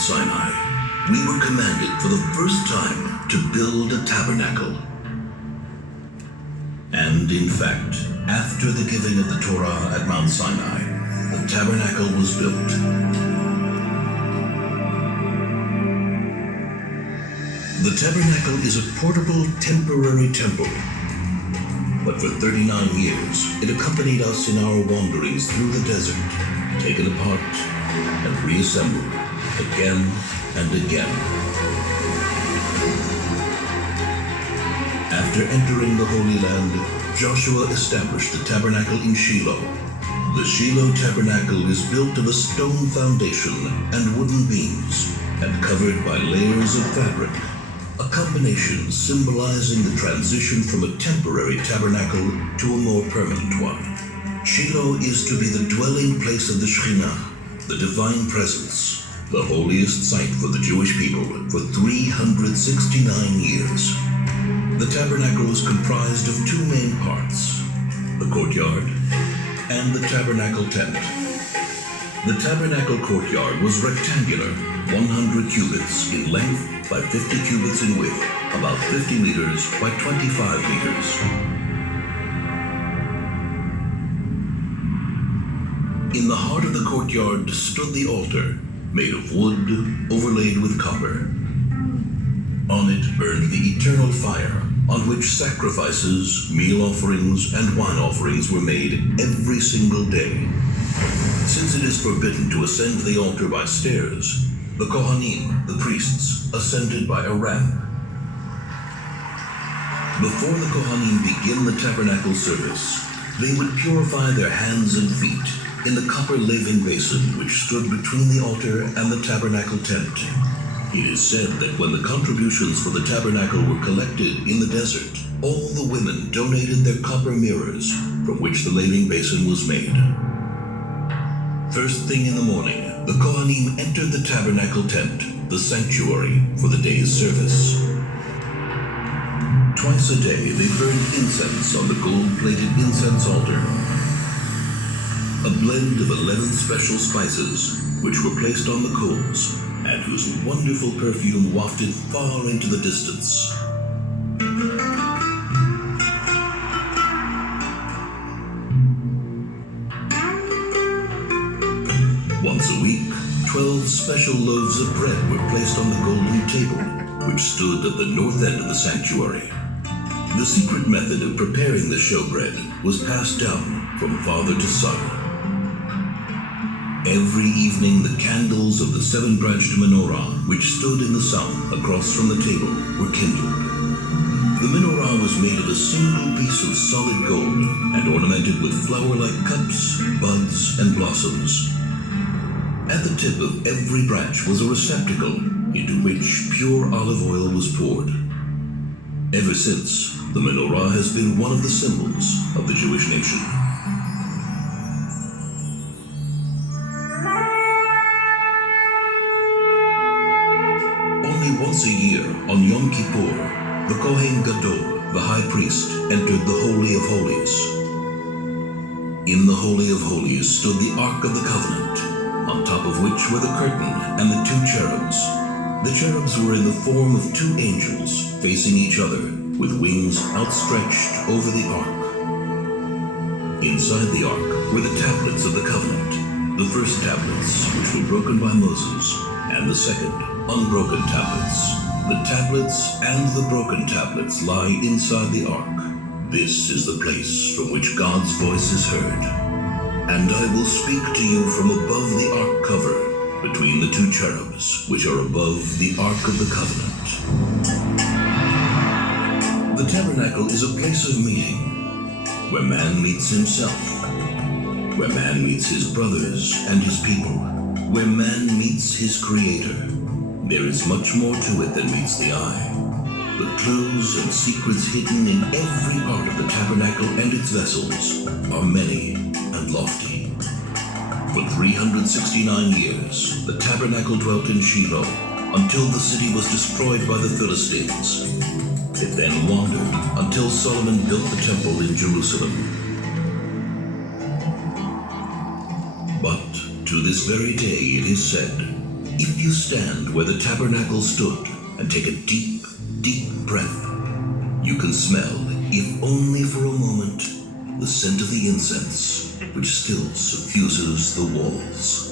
Sinai, we were commanded for the first time to build a tabernacle. And in fact, after the giving of the Torah at Mount Sinai, the tabernacle was built. The tabernacle is a portable, temporary temple. But for 39 years, it accompanied us in our wanderings through the desert, taken apart and reassembled again and again. After entering the Holy Land, Joshua established the tabernacle in Shiloh. The Shiloh tabernacle is built of a stone foundation and wooden beams, and covered by layers of fabric, a combination symbolizing the transition from a temporary tabernacle to a more permanent one. Shiloh is to be the dwelling place of the Shekhinah, the divine presence, the holiest site for the Jewish people for 369 years. The tabernacle was comprised of two main parts, the courtyard and the tabernacle tent. The tabernacle courtyard was rectangular, 100 cubits in length by 50 cubits in width, about 50 meters by 25 meters. In the heart of the courtyard stood the altar, made of wood overlaid with copper. On it burned the eternal fire, on which sacrifices, meal offerings, and wine offerings were made every single day. Since it is forbidden to ascend to the altar by stairs, the Kohanim, the priests, ascended by a ramp. Before the Kohanim begin the tabernacle service, they would purify their hands and feet in the copper laving basin which stood between the altar and the tabernacle tent. It is said that when the contributions for the tabernacle were collected in the desert, all the women donated their copper mirrors from which the laving basin was made. First thing in the morning, the Kohanim entered the tabernacle tent, the sanctuary, for the day's service. Twice a day, they burned incense on the gold-plated incense altar. A blend of 11 special spices, which were placed on the coals, and whose wonderful perfume wafted far into the distance. Once a week, 12 special loaves of bread were placed on the golden table, which stood at the north end of the sanctuary. The secret method of preparing the showbread was passed down from father to son. Every evening, the candles of the seven-branched menorah, which stood in the sun across from the table, were kindled. The menorah was made of a single piece of solid gold and ornamented with flower-like cups, buds, and blossoms. At the tip of every branch was a receptacle into which pure olive oil was poured. Ever since, the menorah has been one of the symbols of the Jewish nation. Once a year, on Yom Kippur, the Kohen Gadol, the high priest, entered the Holy of Holies. In the Holy of Holies stood the Ark of the Covenant, on top of which were the curtain and the two cherubs. The cherubs were in the form of two angels, facing each other, with wings outstretched over the Ark. Inside the Ark were the tablets of the covenant, the first tablets, which were broken by Moses, and the second, unbroken tablets. The tablets and the broken tablets lie inside the ark. This is the place from which God's voice is heard. And I will speak to you from above the ark cover, between the two cherubs, which are above the ark of the covenant. The tabernacle is a place of meeting, where man meets himself, where man meets his brothers and his people, where man meets his Creator. There is much more to it than meets the eye. The clues and secrets hidden in every part of the tabernacle and its vessels are many and lofty. For 369 years, the tabernacle dwelt in Shiloh until the city was destroyed by the Philistines. It then wandered until Solomon built the temple in Jerusalem. But to this very day it is said, If you stand where the tabernacle stood and take a deep, deep breath, you can smell, if only for a moment, the scent of the incense which still suffuses the walls.